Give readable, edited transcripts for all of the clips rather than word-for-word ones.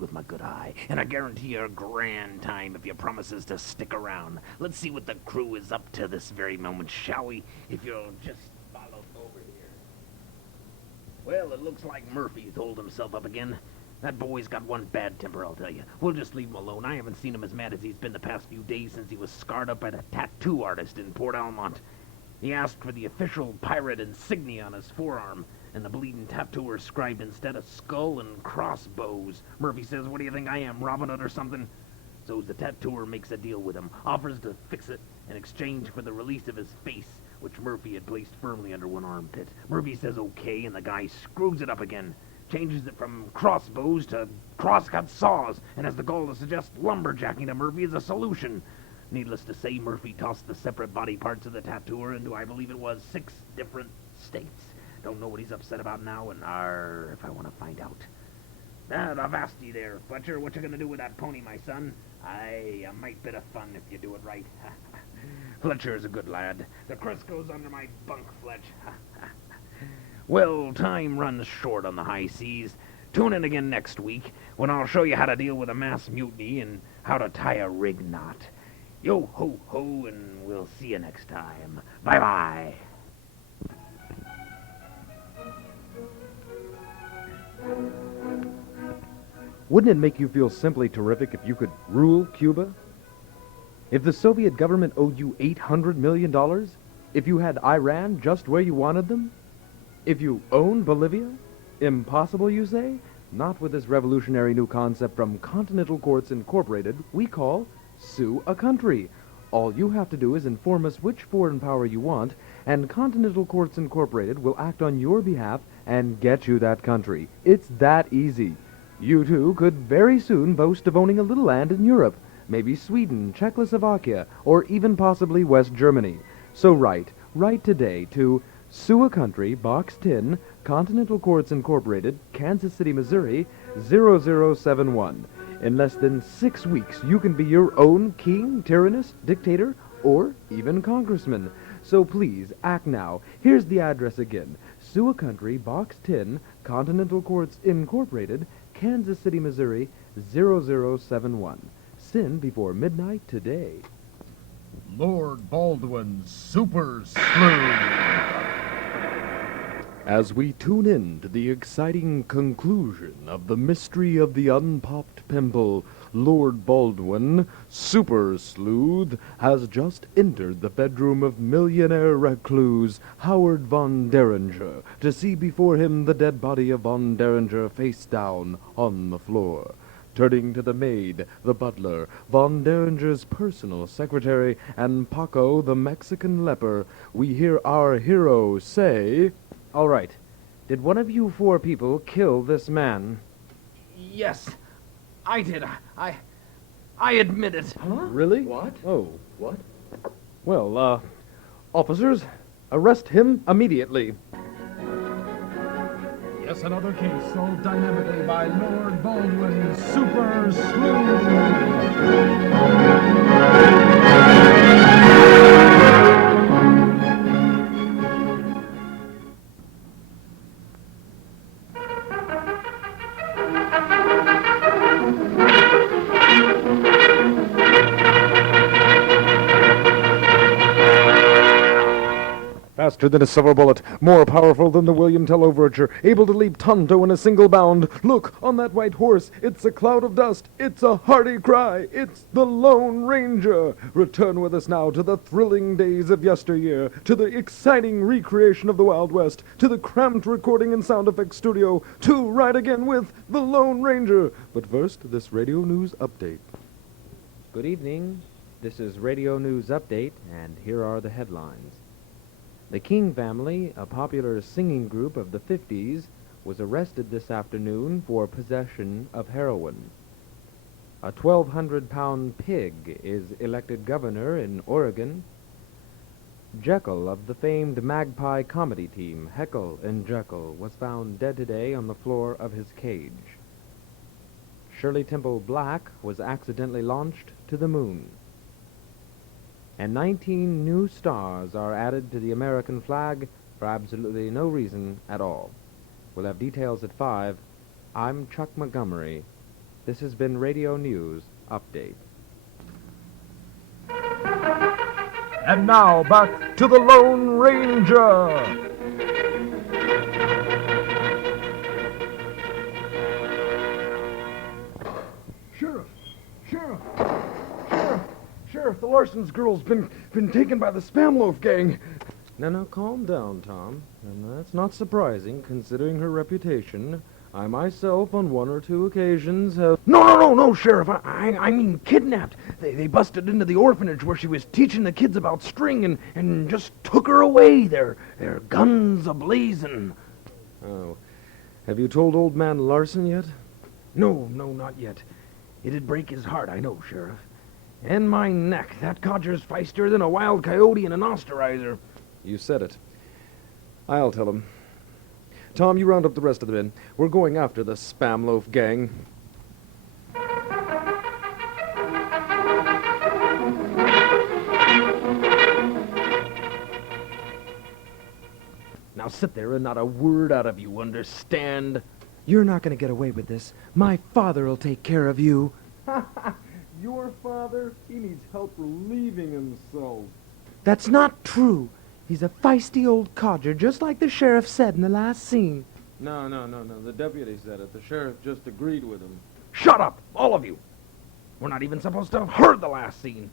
with my good eye, and I guarantee you a grand time if you promises to stick around. Let's see what the crew is up to this very moment, shall we? If you'll just follow over here. Well, it looks like Murphy's holed himself up again. That boy's got one bad temper, I'll tell you. We'll just leave him alone. I haven't seen him as mad as he's been the past few days since he was scarred up by the tattoo artist in Port Almont. He asked for the official pirate insignia on his forearm, and the bleeding tattooer scribed instead a skull and crossbows. Murphy says, "What do you think I am, Robin Hood or something?" So the tattooer makes a deal with him, offers to fix it in exchange for the release of his face, which Murphy had placed firmly under one armpit. Murphy says okay, and the guy screws it up again. Changes it from crossbows to crosscut saws, and has the gall to suggest lumberjacking to Murphy as a solution. Needless to say, Murphy tossed the separate body parts of the tattooer into, I believe it was, 6 different states. Don't know what he's upset about now, and if I want to find out. Avasti there, Fletcher. What you gonna do with that pony, my son? Aye, a mite bit of fun if you do it right. Fletcher is a good lad. The crust goes under my bunk, Fletch. Well, time runs short on the high seas. Tune in again next week, when I'll show you how to deal with a mass mutiny and how to tie a rig knot. Yo ho ho, and we'll see you next time. Bye-bye. Wouldn't it make you feel simply terrific if you could rule Cuba? If the Soviet government owed you $800 million? If you had Iran just where you wanted them? If you owned Bolivia? Impossible, you say? Not with this revolutionary new concept from Continental Courts Incorporated we call Sue a Country. All you have to do is inform us which foreign power you want, and Continental Courts Incorporated will act on your behalf and get you that country. It's that easy. You, too, could very soon boast of owning a little land in Europe, maybe Sweden, Czechoslovakia, or even possibly West Germany. So write today to Sue a Country, Box 10, Continental Courts Incorporated, Kansas City, Missouri, 0071. In less than 6 weeks, you can be your own king, tyrannus, dictator, or even congressman. So please, act now. Here's the address again. Sue a Country, Box 10, Continental Courts Incorporated, Kansas City, Missouri, 0071. Send before midnight today. Lord Baldwin's Super Sleuth. As we tune in to the exciting conclusion of the mystery of the unpopped pimple, Lord Baldwin, Super Sleuth, has just entered the bedroom of millionaire recluse Howard von Derringer to see before him the dead body of von Derringer face down on the floor. Turning to the maid, the butler, von Derringer's personal secretary, and Paco, the Mexican leper, we hear our hero say, "All right. Did one of you 4 people kill this man?" Yes, I did. I admit it. Huh? Really? What? Oh. What? Well, officers, arrest him immediately. Yes, another case solved dynamically by Lord Baldwin's Super Sleuth. Faster than a silver bullet, more powerful than the William Tell Overture, able to leap Tonto in a single bound. Look, on that white horse, it's a cloud of dust, it's a hearty cry, it's the Lone Ranger. Return with us now to the thrilling days of yesteryear, to the exciting recreation of the Wild West, to the cramped recording and sound effects studio, to ride again with the Lone Ranger. But first, this radio news update. Good evening. This is Radio News Update, and here are the headlines. The King family, a popular singing group of the 50s, was arrested this afternoon for possession of heroin. A 1,200-pound pig is elected governor in Oregon. Jekyll of the famed Magpie comedy team, Heckle and Jekyll, was found dead today on the floor of his cage. Shirley Temple Black was accidentally launched to the moon. And 19 new stars are added to the American flag for absolutely no reason at all. We'll have details at 5. I'm Chuck Montgomery. This has been Radio News Update. And now back to the Lone Ranger. Sheriff, the Larson's girl's been taken by the Spamloaf gang. Now, calm down, Tom. And that's not surprising, considering her reputation. I myself, on one or two occasions, have... No, Sheriff. I mean kidnapped. They busted into the orphanage where she was teaching the kids about string and just took her away. Their guns a-blazing. Oh. Have you told Old Man Larson yet? No, not yet. It'd break his heart, I know, Sheriff. And my neck. That codger's feistier than a wild coyote and an osterizer. You said it. I'll tell him. Tom, you round up the rest of the men. We're going after the Spamloaf gang. Now sit there and not a word out of you, understand? You're not going to get away with this. My father'll take care of you. Your father? He needs help relieving himself. That's not true. He's a feisty old codger, just like the sheriff said in the last scene. No. The deputy said it. The sheriff just agreed with him. Shut up, all of you. We're not even supposed to have heard the last scene.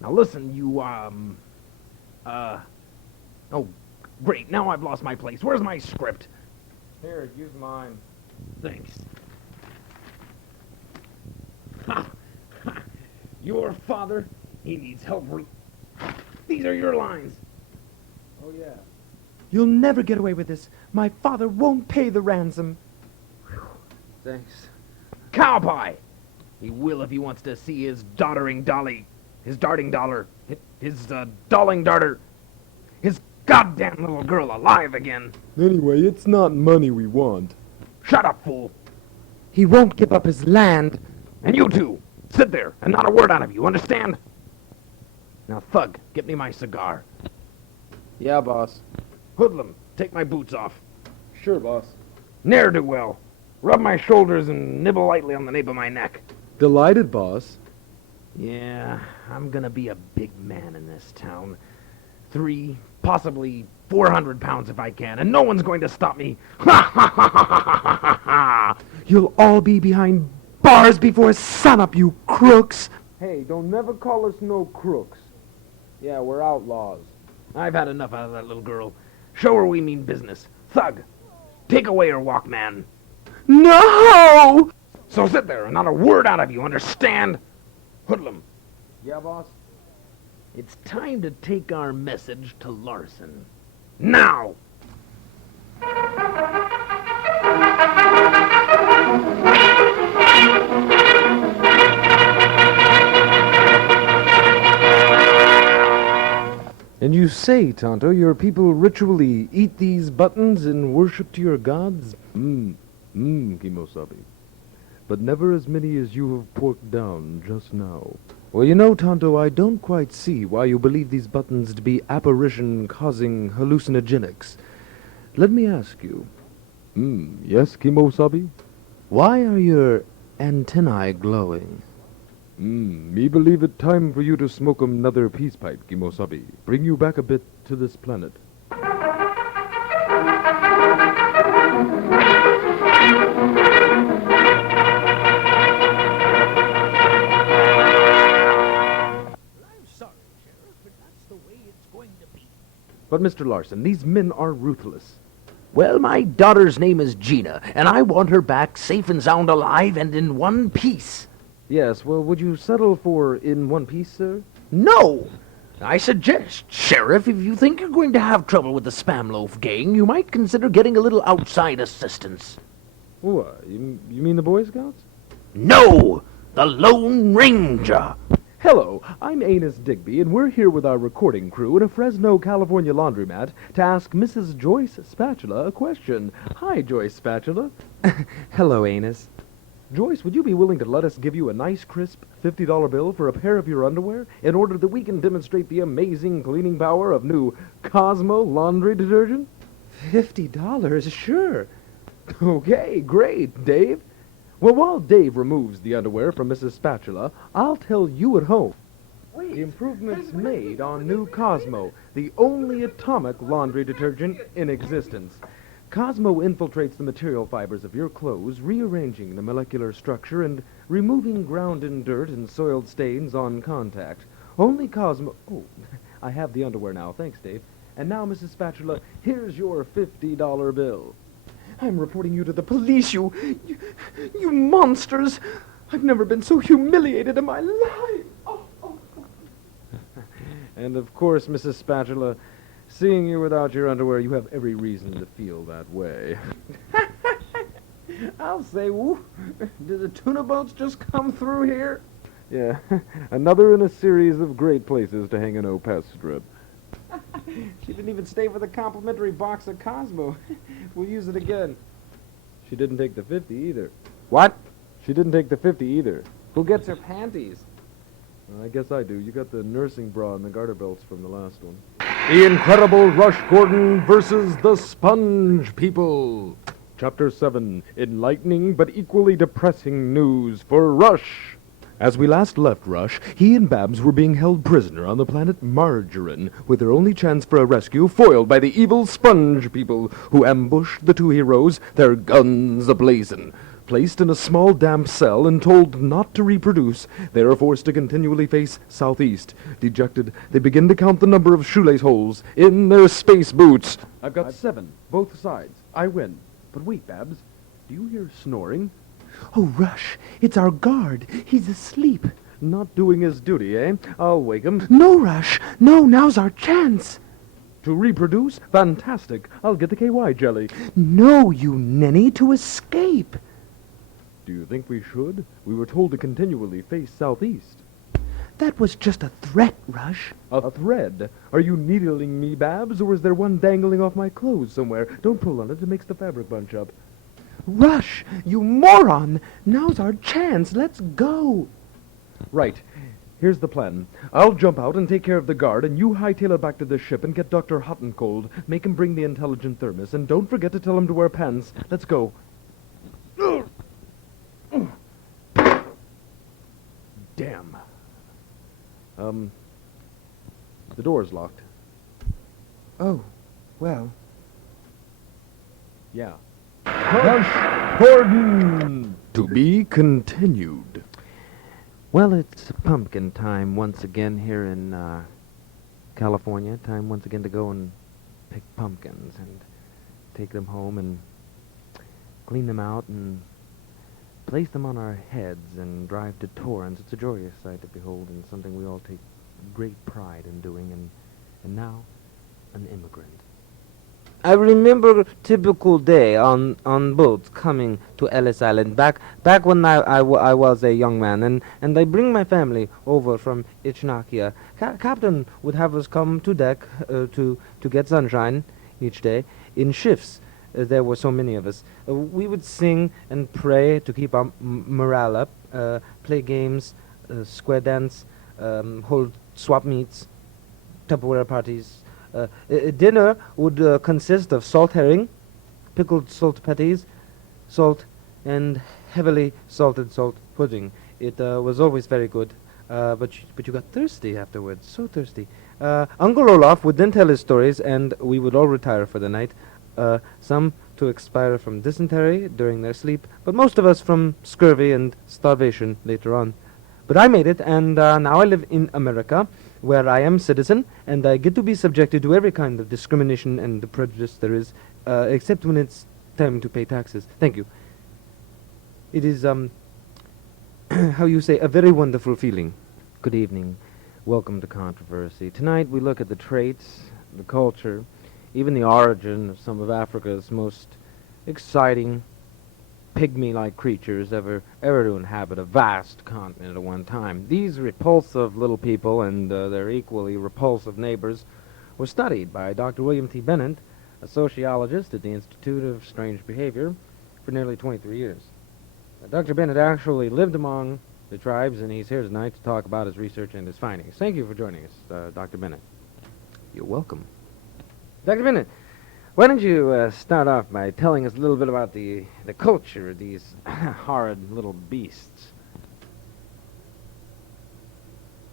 Now listen, you, Oh, great, now I've lost my place. Where's my script? Here, use mine. Thanks. Your father, he needs help. These are your lines. Oh, yeah. You'll never get away with this. My father won't pay the ransom. Thanks. Cowpie! He will if he wants to see his darting darter, his goddamn little girl alive again. Anyway, it's not money we want. Shut up, fool. He won't give up his land. And you two, sit there and not a word out of you, understand? Now, Thug, get me my cigar. Yeah, boss. Hoodlum, take my boots off. Sure, boss. Ne'er-do-well, rub my shoulders and nibble lightly on the nape of my neck. Delighted, boss. Yeah, I'm gonna be a big man in this town. 3, possibly 400 pounds if I can, and no one's going to stop me. Ha ha ha ha ha ha ha! You'll all be behind bars before sunup, you crooks. Hey, don't never call us no crooks. Yeah, we're outlaws. I've had enough out of that little girl. Show her we mean business. Thug, take away her Walkman. No! So sit there and not a word out of you, understand? Hoodlum, Yeah, boss? it's time to take our message to Larson. Now! And you say, Tonto, your people ritually eat these buttons in worship to your gods? Kimosabe. But never as many as you have porked down just now. Well, you know, Tonto, I don't quite see why you believe these buttons to be apparition-causing hallucinogenics. Let me ask you. Yes, Kimosabe? Why are your antennae glowing? Me believe it time for you to smoke another peace pipe, Kimosabe. Bring you back a bit to this planet. But, Mr. Larson, these men are ruthless. Well, my daughter's name is Gina, and I want her back safe and sound alive and in one piece. Yes, well, would you settle for in one piece, sir? No! I suggest, Sheriff, if you think you're going to have trouble with the Spamloaf gang, you might consider getting a little outside assistance. What, you mean the Boy Scouts? No! The Lone Ranger! Hello, I'm Anus Digby, and we're here with our recording crew in a Fresno, California laundromat to ask Mrs. Joyce Spatula a question. Hi, Joyce Spatula. Hello, Anus. Joyce, would you be willing to let us give you a nice, crisp $50 bill for a pair of your underwear in order that we can demonstrate the amazing cleaning power of new Cosmo laundry detergent? $50? Sure. Okay, great. Dave? Well, while Dave removes the underwear from Mrs. Spatula, I'll tell you at home. The improvements made on new Cosmo, the only atomic laundry detergent in existence. Cosmo infiltrates the material fibers of your clothes, rearranging the molecular structure and removing ground-in dirt and soiled stains on contact. Only Cosmo... Oh, I have the underwear now. Thanks, Dave. And now, Mrs. Spatula, here's your $50 bill. I'm reporting you to the police, you monsters! I've never been so humiliated in my life! And of course, Mrs. Spatula, seeing you without your underwear, you have every reason to feel that way. I'll say, woo, did the tuna boats just come through here? Yeah, another in a series of great places to hang an O-Pest strip. She didn't even stay for the complimentary box of Cosmo. We'll use it again. She didn't take the 50 either. What? She didn't take the 50 either. Who gets her panties? I guess I do. You got the nursing bra and the garter belts from the last one. The Incredible Rush Gordon versus the Sponge People. Chapter 7. Enlightening but equally depressing news for Rush. As we last left Rush, he and Babs were being held prisoner on the planet Margarine, with their only chance for a rescue foiled by the evil Sponge People, who ambushed the two heroes, their guns ablazing. Placed in a small damp cell and told not to reproduce, they are forced to continually face southeast. Dejected, they begin to count the number of shoelace holes in their space boots. I've got 7, both sides. I win. But wait, Babs. Do you hear snoring? Oh, Rush, it's our guard. He's asleep. Not doing his duty, eh? I'll wake him. No, Rush. No, now's our chance. To reproduce? Fantastic. I'll get the KY jelly. No, you ninny, to escape. Do you think we should? We were told to continually face southeast. That was just a threat, Rush. A thread? Are you needling me, Babs, or is there one dangling off my clothes somewhere? Don't pull on it. It makes the fabric bunch up. Rush, you moron! Now's our chance. Let's go. Right. Here's the plan. I'll jump out and take care of the guard, and you hightail it back to the ship and get Dr. Hot and Cold. Make him bring the intelligent thermos, and don't forget to tell him to wear pants. Let's go. Damn. The door's locked. Oh, well. Yeah. Rush Gordon! To be continued. Well, it's pumpkin time once again here in California. Time once again to go and pick pumpkins and take them home and clean them out and place them on our heads and drive to Torrance. It's a joyous sight to behold and something we all take great pride in doing. And now, an immigrant. I remember a typical day on boats coming to Ellis Island back when I was a young man, and I bring my family over from Ichnakia. Captain would have us come to deck to get sunshine each day in shifts. There were so many of us. We would sing and pray to keep our morale up, play games, square dance, hold swap meets, Tupperware parties. Dinner would consist of salt herring, pickled salt patties, salt, and heavily salted salt pudding. It was always very good, but you got thirsty afterwards, so thirsty. Uncle Olaf would then tell his stories, and we would all retire for the night. Some to expire from dysentery during their sleep, but most of us from scurvy and starvation later on. But I made it, and now I live in America, where I am citizen, and I get to be subjected to every kind of discrimination and prejudice there is, except when it's time to pay taxes. Thank you. It is, how you say, a very wonderful feeling. Good evening. Welcome to Controversy. Tonight we look at the traits, the culture, even the origin of some of Africa's most exciting pygmy-like creatures ever to inhabit a vast continent at one time. These repulsive little people and their equally repulsive neighbors were studied by Dr. William T. Bennett, a sociologist at the Institute of Strange Behavior, for nearly 23 years. Dr. Bennett actually lived among the tribes, and he's here tonight to talk about his research and his findings. Thank you for joining us, Dr. Bennett. You're welcome. Dr. Bennett, Why don't you start off by telling us a little bit about the culture of these horrid little beasts?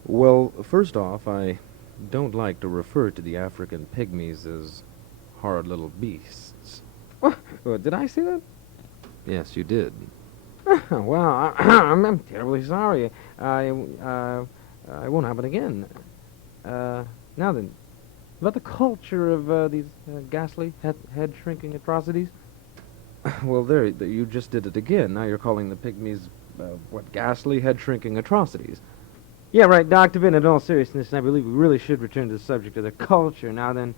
Well, first off, I don't like to refer to the African pygmies as horrid little beasts. What? Did I say that? Yes, you did. Well, I'm terribly sorry. I won't happen again. Now then, about the culture of these ghastly head-shrinking atrocities? Well, you just did it again. Now you're calling the pygmies, ghastly head-shrinking atrocities. Yeah, right, Dr. Bennett, in all seriousness, I believe we really should return to the subject of the culture. Now then,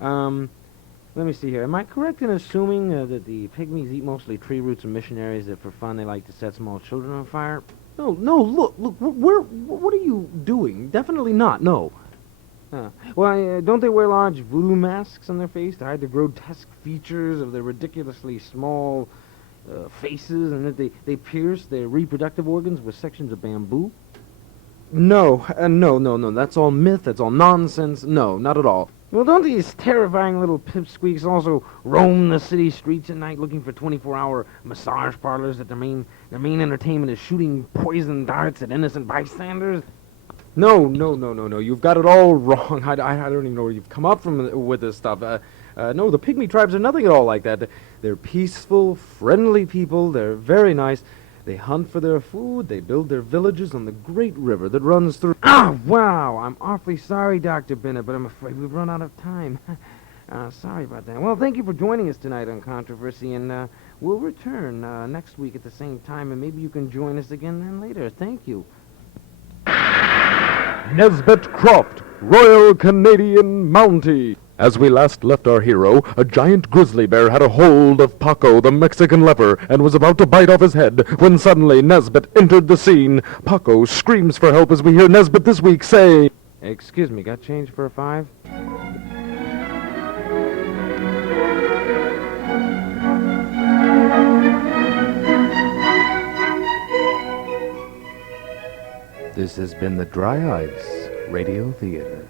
let me see here. Am I correct in assuming that the pygmies eat mostly tree roots and missionaries, that for fun they like to set small children on fire? No, look, what are you doing? Definitely not, no. Well, don't they wear large voodoo masks on their face to hide the grotesque features of their ridiculously small faces, and that they pierce their reproductive organs with sections of bamboo? No, no, that's all myth, that's all nonsense. No, not at all. Well, don't these terrifying little pipsqueaks also roam the city streets at night looking for 24-hour massage parlors that their main entertainment is shooting poison darts at innocent bystanders? No, you've got it all wrong. I don't even know where you've come up from with this stuff. No, the pygmy tribes are nothing at all like that. They're peaceful, friendly people. They're very nice. They hunt for their food. They build their villages on the great river that runs through... Ah, wow! I'm awfully sorry, Dr. Bennett, but I'm afraid we've run out of time. Sorry about that. Well, thank you for joining us tonight on Controversy, and we'll return next week at the same time, and maybe you can join us again then later. Thank you. Nesbit Croft, Royal Canadian Mountie. As we last left our hero, a giant grizzly bear had a hold of Paco, the Mexican leper, and was about to bite off his head when suddenly Nesbit entered the scene. Paco screams for help as we hear Nesbit this week say, Excuse me, got change for a 5? This has been the Dry Ice Radio Theater.